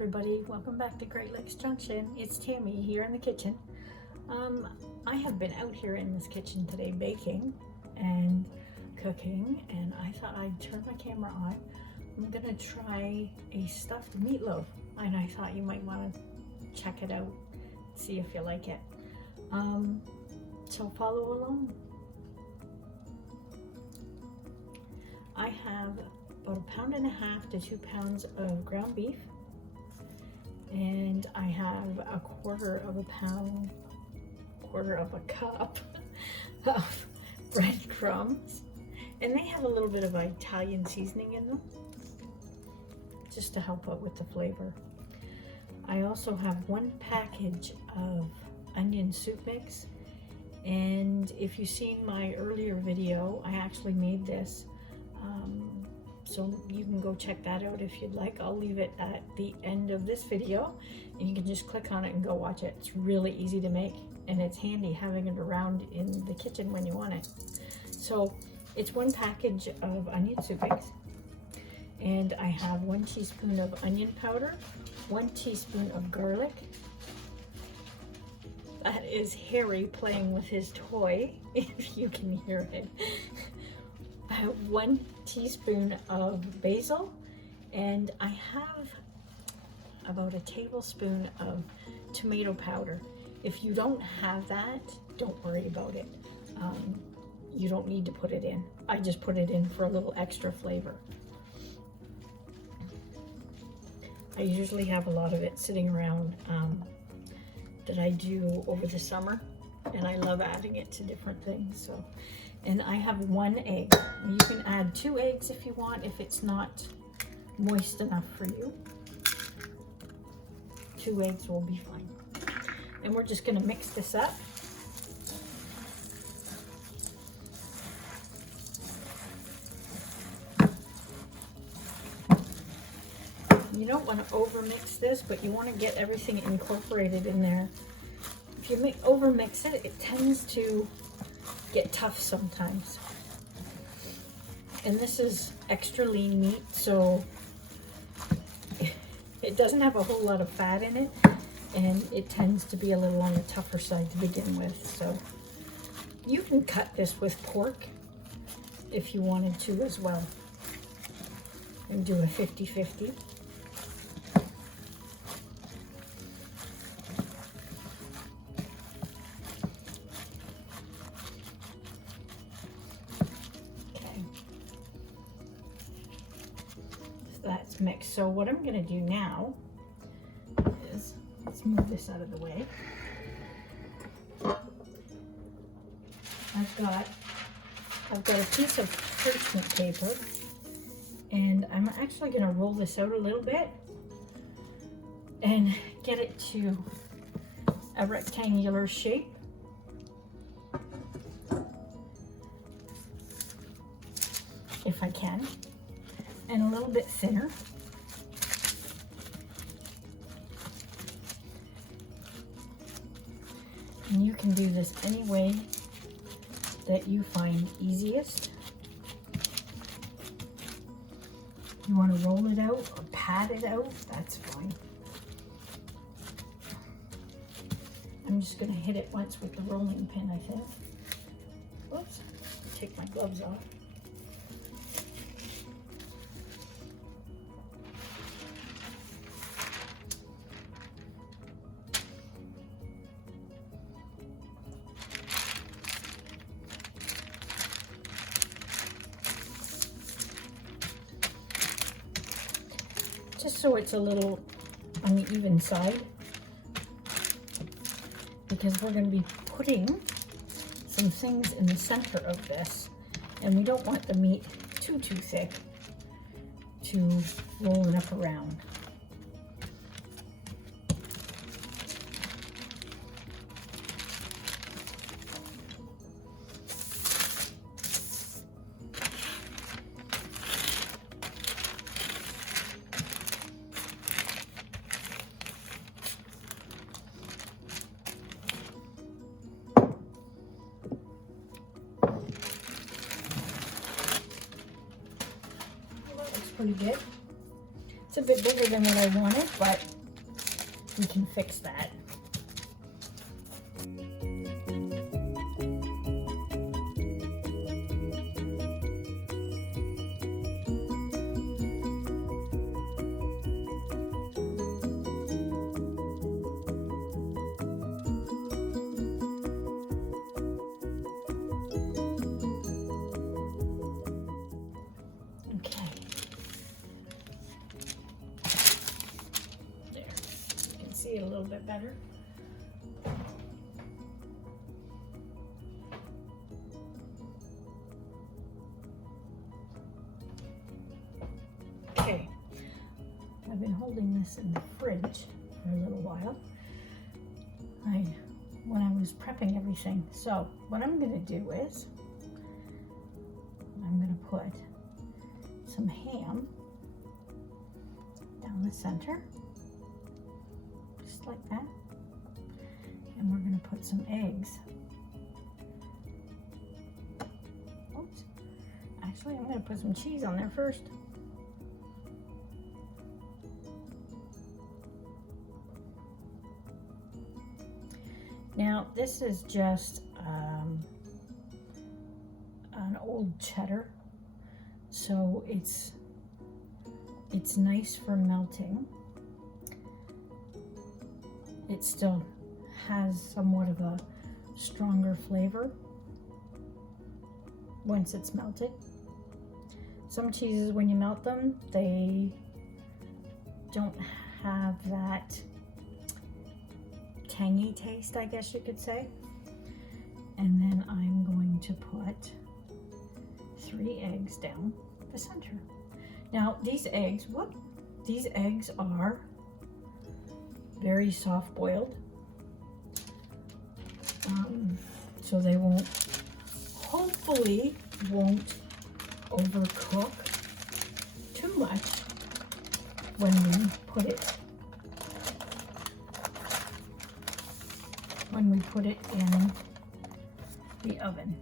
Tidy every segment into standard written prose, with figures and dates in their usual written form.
everybody, welcome back to Great Lakes Junction. It's Tammy here in the kitchen. I have been out here in this kitchen today baking and cooking, and I thought I'd turn my camera on. I'm gonna try a stuffed meatloaf, and I thought you might want to check it out, see if you like it. So follow along. I have about 1.5 to 2 pounds of ground beef, and I have a quarter of a cup of breadcrumbs, and they have a little bit of Italian seasoning in them just to help out with the flavor. I also have 1 package of onion soup mix, and if you've seen my earlier video, I actually made this. So you can go check that out if you'd like. I'll leave it at the end of this video and you can just click on it and go watch it. It's really easy to make, and it's handy having it around in the kitchen when you want it. So it's 1 package of onion soup mix, and I have 1 teaspoon of onion powder, 1 teaspoon of garlic. That is Harry playing with his toy, if you can hear it. I have 1 teaspoon of basil, and I have about a tablespoon of tomato powder. If you don't have that, don't worry about it. You don't need to put it in. I just put it in for a little extra flavor. I usually have a lot of it sitting around that I do over the summer, and I love adding it to different things. So. And I have 1 egg. You can add 2 eggs if you want, if it's not moist enough for you. 2 eggs will be fine. And we're just gonna mix this up. You don't want to overmix this, but you want to get everything incorporated in there. If you overmix it, it tends to get tough sometimes. And this is extra lean meat, so it doesn't have a whole lot of fat in it, and it tends to be a little on the tougher side to begin with. So you can cut this with pork if you wanted to as well, and do a 50-50. That's mixed. So what I'm going to do now is, let's move this out of the way. I've got a piece of parchment paper, and I'm actually going to roll this out a little bit and get it to a rectangular shape. If I can. And a little bit thinner. And you can do this any way that you find easiest. You want to roll it out or pat it out, that's fine. I'm just going to hit it once with the rolling pin, I think. Whoops, take my gloves off. Just so it's a little on the even side, because we're going to be putting some things in the center of this, and we don't want the meat too thick to roll it up around. Pretty good. It's a bit bigger than what I wanted, but we can fix that. See it a little bit better. Okay, I've been holding this in the fridge for a little while. When I was prepping everything. So what I'm going to do is I'm going to put some ham down the center. Like that, and we're going to put some eggs. Oops. Actually, I'm going to put some cheese on there first. Now, this is just an old cheddar, so it's nice for melting. It still has somewhat of a stronger flavor once it's melted. Some cheeses, when you melt them, they don't have that tangy taste, I guess you could say. And then I'm going to put 3 eggs down the center. Now these eggs are very soft boiled, so they hopefully won't overcook too much when we put it in the oven.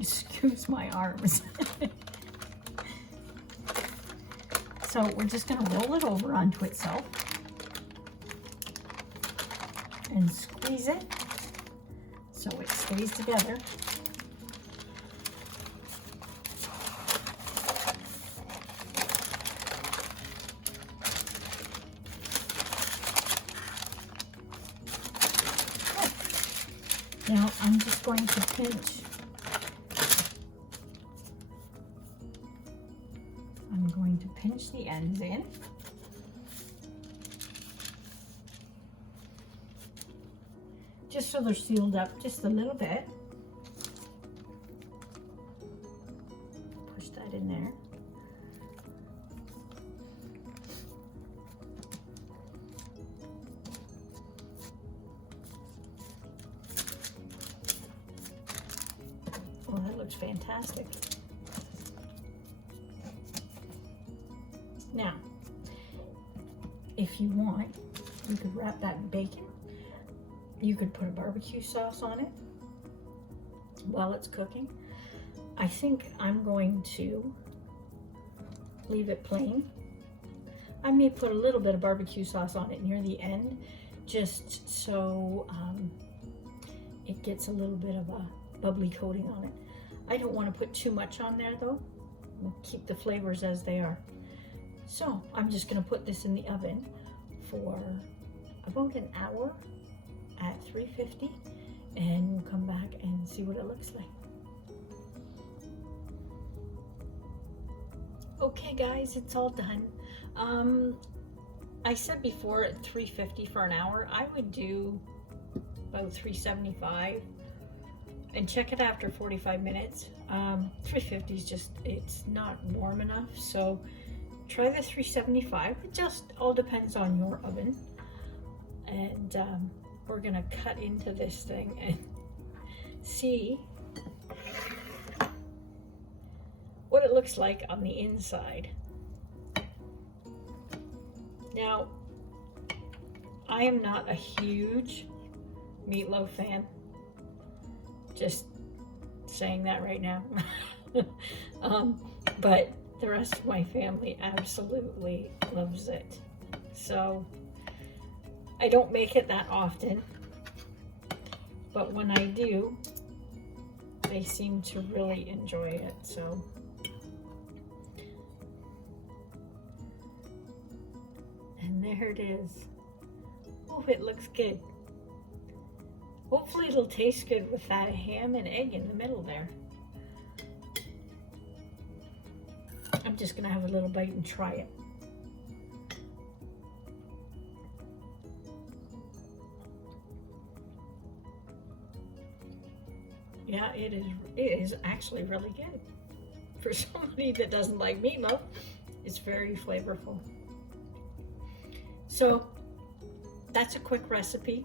Excuse my arms. So we're just going to roll it over onto itself and squeeze it so it stays together. Now I'm just going to pinch. I'm going to pinch the ends in. Just so they're sealed up just a little bit. Push that in there. Oh, that looks fantastic. Now, if you want, you could wrap that in bacon. You could put a barbecue sauce on it while it's cooking. I think I'm going to leave it plain. I may put a little bit of barbecue sauce on it near the end, just so it gets a little bit of a bubbly coating on it. I don't want to put too much on there though. We'll keep the flavors as they are. So I'm just going to put this in the oven for about an hour at 350, and we'll come back and see what it looks like. Okay guys, it's all done. I said before at 350 for an hour. I would do about 375 and check it after 45 minutes. 350 is just, it's not warm enough, so try the 375. It just all depends on your oven. And we're gonna cut into this thing and see what it looks like on the inside. Now, I am not a huge meatloaf fan. Just saying that right now. But the rest of my family absolutely loves it. So I don't make it that often, but when I do, they seem to really enjoy it. So and there it is. Oh, it looks good. Hopefully it'll taste good with that ham and egg in the middle there. I'm just gonna have a little bite and try it. Yeah, it is actually really good. For somebody that doesn't like meatloaf, it's very flavorful. So that's a quick recipe.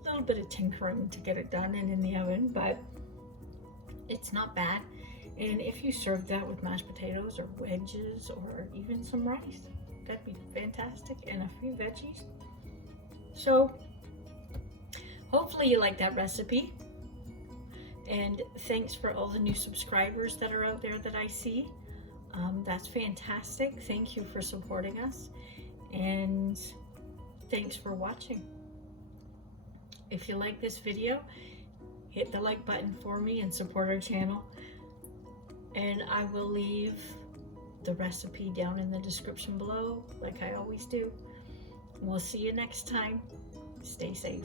A little bit of tinkering to get it done and in the oven, but it's not bad. And if you serve that with mashed potatoes or wedges or even some rice, that'd be fantastic, and a few veggies. So hopefully you like that recipe. And thanks for all the new subscribers that are out there that I see. That's fantastic. Thank you for supporting us. And thanks for watching. If you like this video, hit the like button for me and support our channel. And I will leave the recipe down in the description below, like I always do. We'll see you next time. Stay safe.